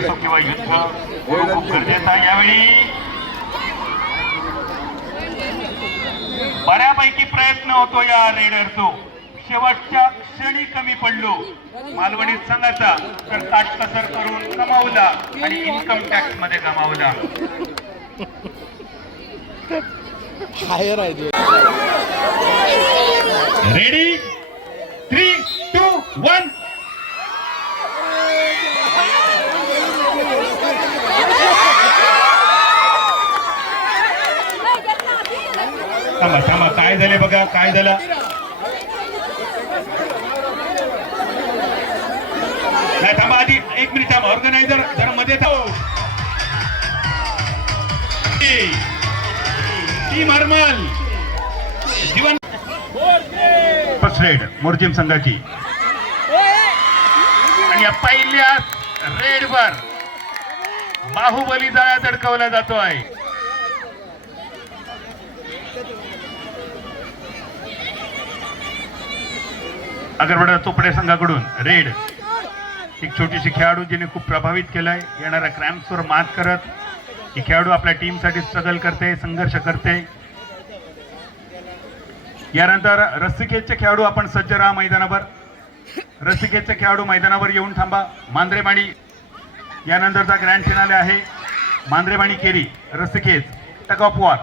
असो किंवा युद्ध खूप गरजेचं आहे. यावेळी बऱ्यापैकी प्रयत्न होतो या रेडरचो. शेवटच्या क्षणी कमी पडलो मालवणी संघाचा, तर काटकसर करून कमावला आणि इन्कम टॅक्स मध्ये कमावला. रेडी 3, 2, 1. थांबा थांबा, काय झाले बघा, काय झालं. नाही थांबा, आधी 1 मिनिट थांबा. ऑर्गनायझर जरा मध्ये टीम हरमल जीवन फर्स्ट रेड मोरजिम संघाची. आणि या पहिल्या रेडवर बाहुबली जाळ्या अडकवला जातो आहे. अगरवाडा चोपडे संघाकडून रेड, एक छोटीशी खेळाडू जिने खूप प्रभावित केलंय. येणाऱ्या क्रॅम्प्सवर मात करत ही खेळाडू आपल्या टीमसाठी स्ट्रगल करते, संघर्ष करते. यानंतर रस्सिकेजचे खेळाडू आपण सज्ज राहा मैदानावर. रस्सिकेजचे खेळाडू मैदानावर येऊन थांबा. मांद्रेमाणी यानंतरचा ग्रँड फिनाले आहे. मांद्रेमाणी केरी, रस्सिकेज, टग ऑफ वॉर.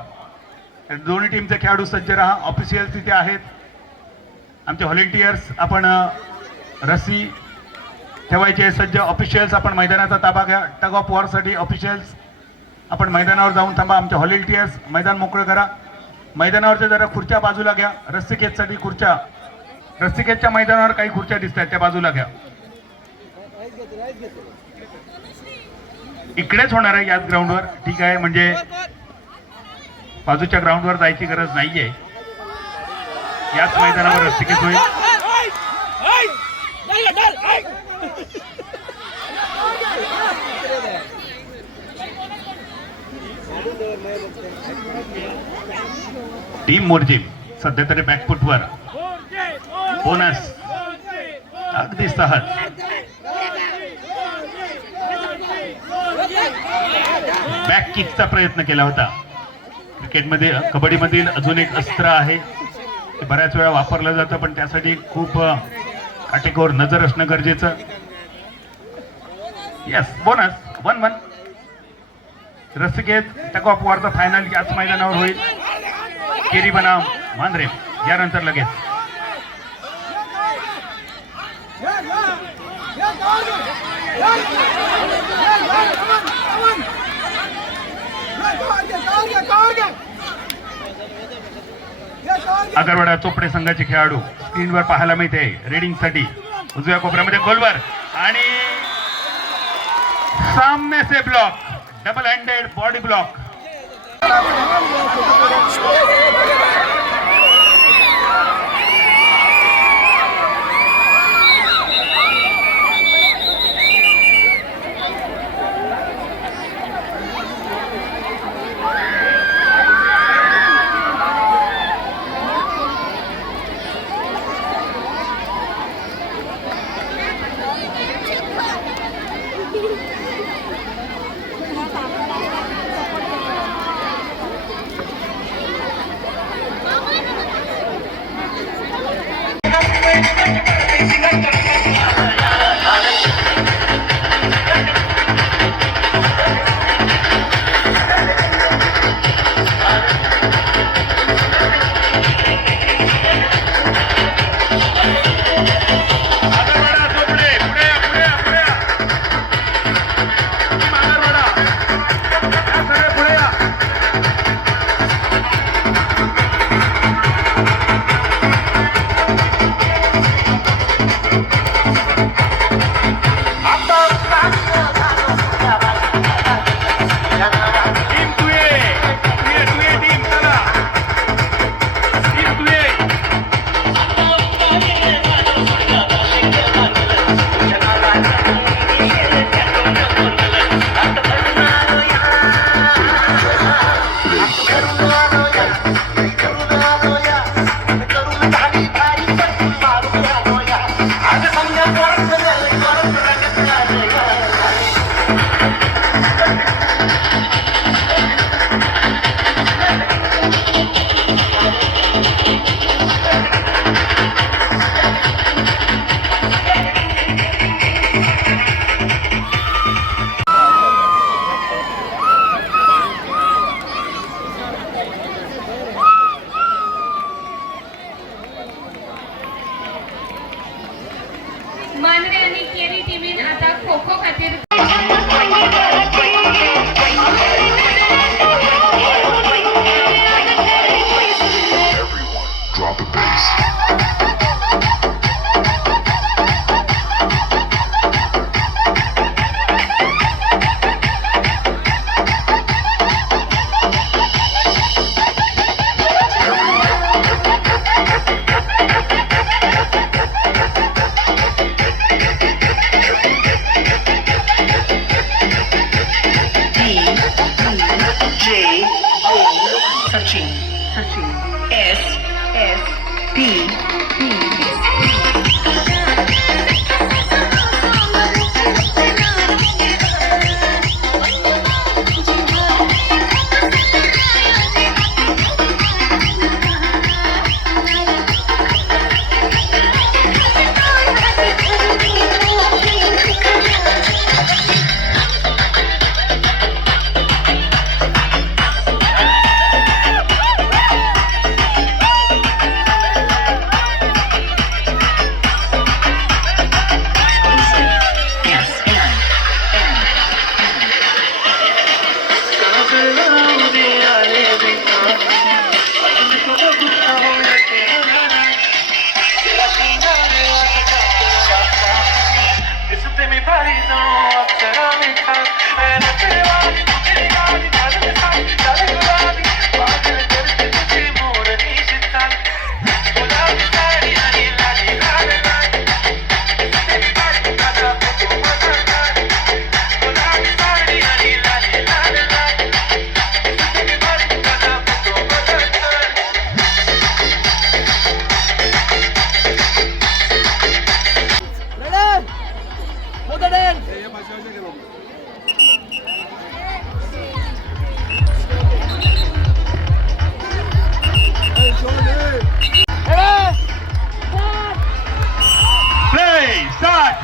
दोन्ही टीमचे खेळाडू सज्ज राहा. ऑफिशियल्स तिथे आहेत. आमचे व्हॉलेंटियर्स आपण रस्सी ठेवायचे सज्ज. ऑफिशियल्स आपण मैदानाचा ताबा घ्या. टग ऑफ वॉरसाठी ऑफिशियल्स आपण मैदानावर जाऊन थांबा. आमचे व्हॉलेंटियर्स मैदान मोकळं करा. मैदानावरच्या जरा खुर्च्या बाजूला घ्या. रस्सिकेजसाठी खुर्च्या, रस्सिकेजच्या मैदानावर काही खुर्च्या दिसत आहेत त्या बाजूला घ्या. इकडेच होणार आहे याच ग्राउंडवर, ठीक आहे. म्हणजे बाजूच्या ग्राउंडवर जायची गरज नाहीये. याच मैदानावर रस्सिकेज होईल. टीम मोरजिम सध्या तरी बॅकफुटवर. बोनस अगदी सहज. बॅक किकचा प्रयत्न केला होता. क्रिकेटमध्ये, कबड्डीमधील अजून एक अस्त्र आहे, ते बऱ्याच वेळा वापरलं जातं, पण त्यासाठी खूप काटेकोर नजर असणं गरजेचं. Yes, bonus 1-1. रस्सिकेज टग ऑफ वॉरचा फायनल याच मैदानावर होईल. केरी बनाम मांद्रे यानंतर लगेच. अगरवाडा चोपडे संघाचे खेळाडू स्क्रीनवर पाहायला मिळते. रेडिंगसाठी उजव्या कोपऱ्यामध्ये गोलवर आणि सामने से block, double handed body block.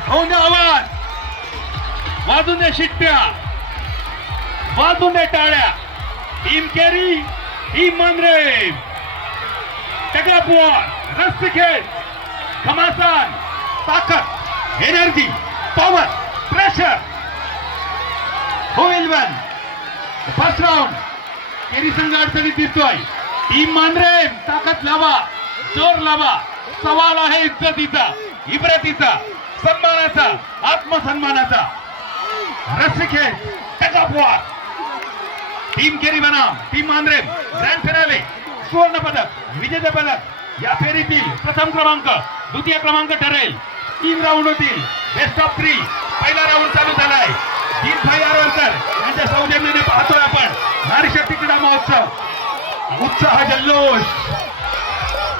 होऊन द्या आवाज, वाजून द्या शिट्ट्या, वाजून द्या टाळ्या. टीम केरी, टीम मांद्रे, टगापुआर, रस्सीखेच, घमासान, ताकद, एनर्जी, पॉवर, प्रेशर. होईल वन. फर्स्ट राऊंड केरी संघ अडचणीत दिसतोय. टीम मांद्रे ताकद लावा, जोर लावा. सवाल आहे इज्जतीचा, इब्रतीचा, सन्मानाचा, आत्मसन्मानाचा. रस्सीखेच, टगापुआर, टीम केरी बनाम टीम मांद्रे ग्रँड फिनाले, सुवर्ण पदक, विजेते पदक. या फेरीतील प्रथम क्रमांक, द्वितीय क्रमांक ठरेल. 3 राऊंड होतील, बेस्ट ऑफ 3. पहिला राऊंड चालू झालाय. दीपभाई आरवलकर यांच्या सौजन्याने पाहतोय आपण नारी शक्ती क्रीडा महोत्सव. उत्साह, जल्लोष.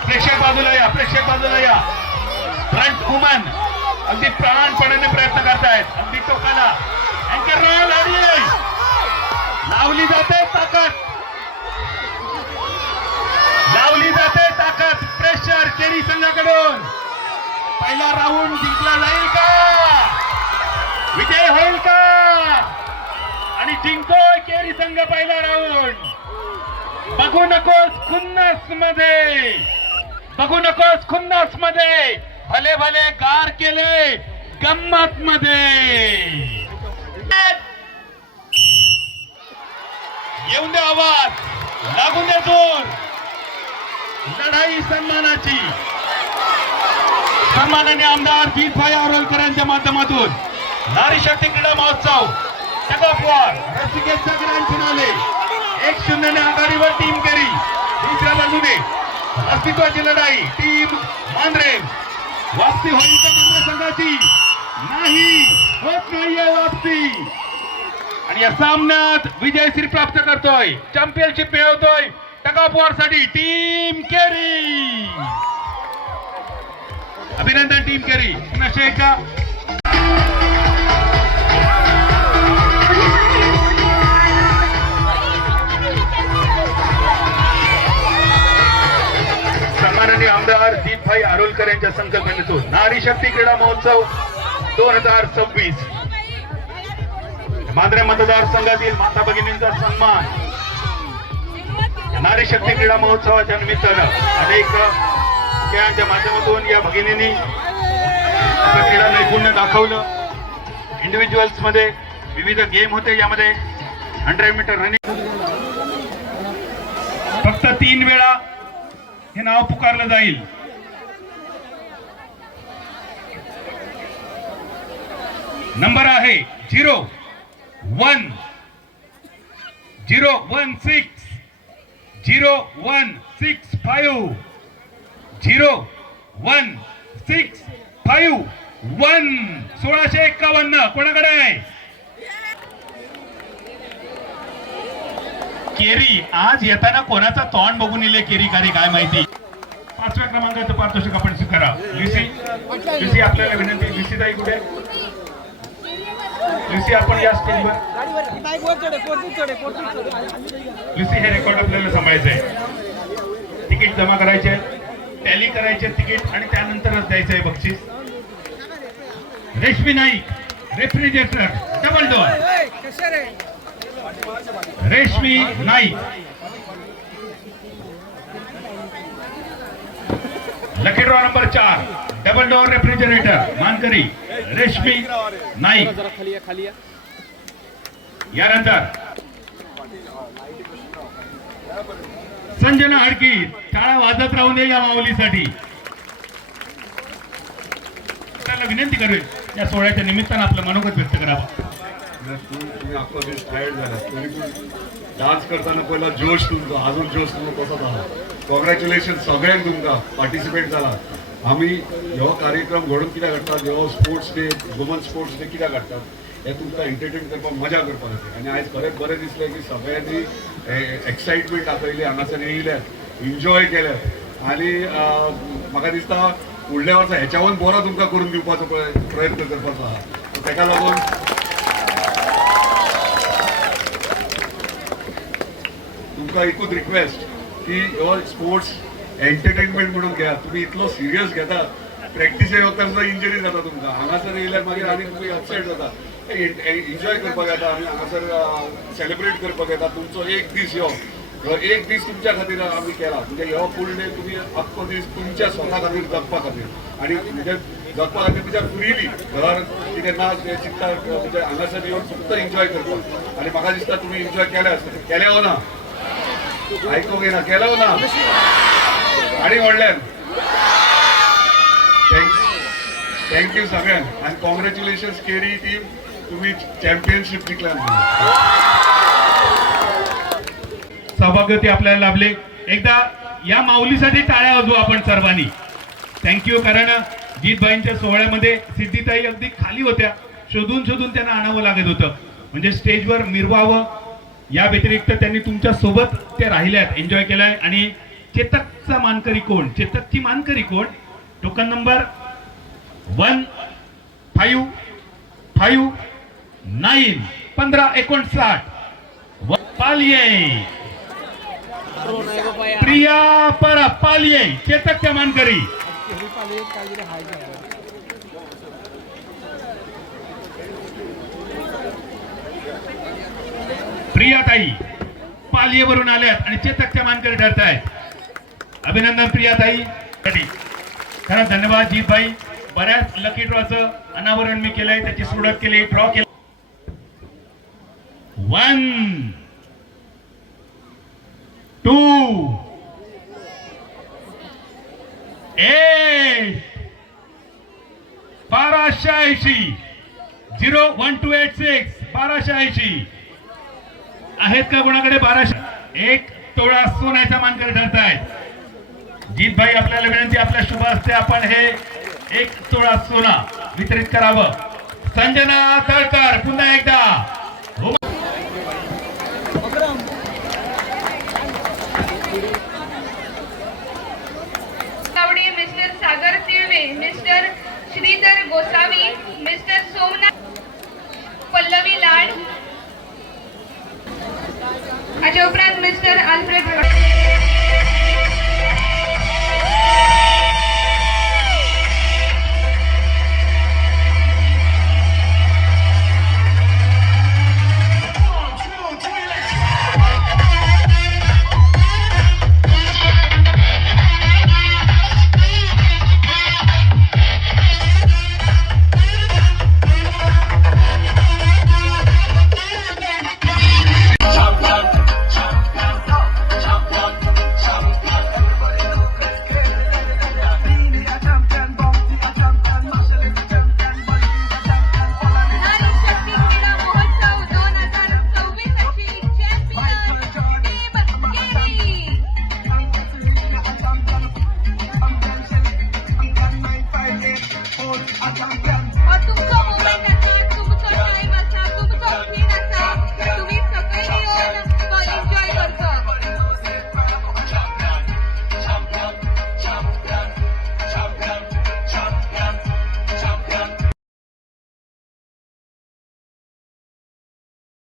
प्रेक्षक बाजूला या, प्रेक्षक बाजूला या. फ्रंट वुमन अगदी प्राणपणाने प्रयत्न करतायत, अगदी टोकाला. अँकर रोल आणि लावली जाते ताकद, लावली जाते ताकद. प्रेशर केरी संघाकडून. पहिला राऊंड जिंकला जाईल का, विजय होईल का, आणि जिंकतोय केरी संघ पहिला राऊंड. बघू नकोस खुन्नस मध्ये, बघू नकोस खुन्नस मध्ये. भले भले गार केले गंमत मध्ये. येऊन दे आवाज, लागून दे जोर. लढाई सन्मानाची. सन्माननीय आमदार दीपभाई आरवलकर यांच्या माध्यमातून नारी शक्ती क्रीडा महोत्सव टगापुआर रस्सीखेचचा ग्रँड फिनाले. 1-0 ने आघाडीवर टीम केरी. दुसऱ्या बाजूने अस्तित्वाची लढाई टीम मांद्रे. वापसी होईल का मांद्रे संघाची? नाही, होत नाहीये वापसी. आणि या सामन्यात विजयश्री प्राप्त करतोय, चॅम्पियनशिप मिळवतोय टगापुआर साठी टीम केरी. अभिनंदन टीम केरी. नशे का सन्माननीय आमदार दीपभाई आरोलकर यांच्या संकल्पनेतून नारी शक्ती क्रीडा महोत्सव 2026 मांद्रे मतदारसंघातील माता भगिनींचा सन्मान. नारी शक्ती क्रीडा महोत्सवाच्या निमित्तानं अनेक खेळांच्या माध्यमातून या भगिनींनी क्रीडा नैपुण्य दाखवलं. इंडिव्हिज्युअल्स मध्ये विविध गेम होते, यामध्ये 100 मीटर रनिंग. फक्त 3 वेळा हे नाव पुकारलं जाईल. नंबर आहे 0-1-0-1-6 0-1-6-5 0-1-6-5 1. 1651 कोणाकडे आहे? केरी आज येताना कोणाचा तोंड बघून इले केरी कारी काय माहिती. 5व्या क्रमांकाचं पारितोषिक आपण स्वीकारा. लुसी आपल्याला विनंती. लुसी ताई कुठे? लुसी आपण या स्टेजवर. लुसी हे रेकॉर्ड आपल्याला सांभाळायचंय. तिकीट जमा करायचे, टॅली करायचे तिकीट आणि त्यानंतरच द्यायचंय बक्षीस. रेशमी Naik refrigerator double door. Reshmi Naik. Lucky draw number 4 double door refrigerator मानकरी रेशमी नाईक. यानंतर संजना हडकी. टाळा वाजत राहू दे या माऊलीसाठी. त्याला विनंती करूया. या सोहळ्याच्या निमित्तानं आपलं मनोगत व्यक्त करावं. तुम्ही अख्खा दिवस टायर्ड झाला तरी पण डान्स करताना पहिला जोश तुमचा अजून जोश तुमचा तसाच आहात. कॉंग्रॅच्युलेशन सगळ्यांक तुमकां पार्टिसिपेट जाला. आम्ही हो कार्यक्रम घडोवन कित्याक हाडटात, हो sports day, woman sports day कित्याक हाडटात, हे तुमकां एंटरटेन करपाक मजा करपा खातीर. आनी आयज खरेंच बरें दिसलें की सगळ्यांनी एक्सायटमेंट दाखयली, हांगासर येयल्यात, एन्जॉय केल्यात. आनी म्हाका दिसता फुडल्या वर्सा हेच्यावन बरो तुमकां करून दिवपाचो प्रयत्न करपाचो आहा. ताका लागून तुमकां एकूच रिक्वेस्ट की हो स्पोर्ट्स एंटरटेनमेंट म्हणून घ्या. तुम्ही इतलो सिरियस घेता, प्रॅक्टिसे वखदां सुद्दां इंजरी जाता तुमकां. हांगासर येयल्यार मागीर आनी तुमी अपसेट जाता. एन्जॉय करपाक येता आमी हांगासर सेलिब्रेट करपाक येता. तुमचो एक दीस हो एक दीस तुमच्या खातीर आमी केला. म्हणजे हो फूल डे तुम्ही अख्खो दीस तुमच्या स्वता खातीर जगपा खातीर आनी म्हणजे जगपा खातीर तुमच्या फ्रिली घर कितें ना कितें चिंता म्हणजे हांगासर येवन फक्त एन्जॉय करपाक. आनी म्हाका दिसता तुमी एन्जॉय केल्या हो ना, आयकोंक येना, केल्या हो ना आणि व्हडल्यान थँक्यू सगळ्यांक. आनी कॉंग्रॅच्युलेशन्स केरी टीम, तुम्ही चॅम्पियनशीप जिंकल्यात. सौभाग्य आपल्याला लाभले. एकदा या माऊलीसाठी टाळ्या वाजवू आपण सर्वांनी. थँक्यू. कारण जीतबाईंच्या सोहळ्यामध्ये सिद्धीताई अगदी खाली होत्या, शोधून शोधून त्यांना आणावं लागत होतं, म्हणजे स्टेजवर मिरवावं. या व्यतिरिक्त त्यांनी तुमच्या सोबत ते राहिल्यात, एन्जॉय केलाय. आणि चेतकचा मानकरी कोण, चेतकची मानकरी कोण, टोकन नंबर 15559 1559 पालिये प्रिया परब पालिये चेतकच्या मानकरी. प्रियाताई पालियेवरून आल्यात आणि चेतकच्या मानकरी ठरत आहेत. अभिनंदन प्रियाताई. खरंच धन्यवाद जीतबाई. बऱ्याच लकी ड्रॉचं अनावरण मी केलंय, त्याची सुरुवात केली, ड्रॉ केली. 1 2 8 1280 01286 1280 आहेत का कोणाकडे? 1200. एक तोळा सोन्याचा मानकरी ठरत आहेत. जीतबाई आपल्याला विनंती, आपल्या शुभ हस्ते आपण हे एक तोळा सोना वितरित करावं. संजना तळकर पुन्हा एकदा. मिस्टर सागर तिळवे, मिस्टर श्रीधर गोसावी, मिस्टर सोमनाथ पल्लवी लाड, याच्या उपरांत मिस्टर अल्फ्रेड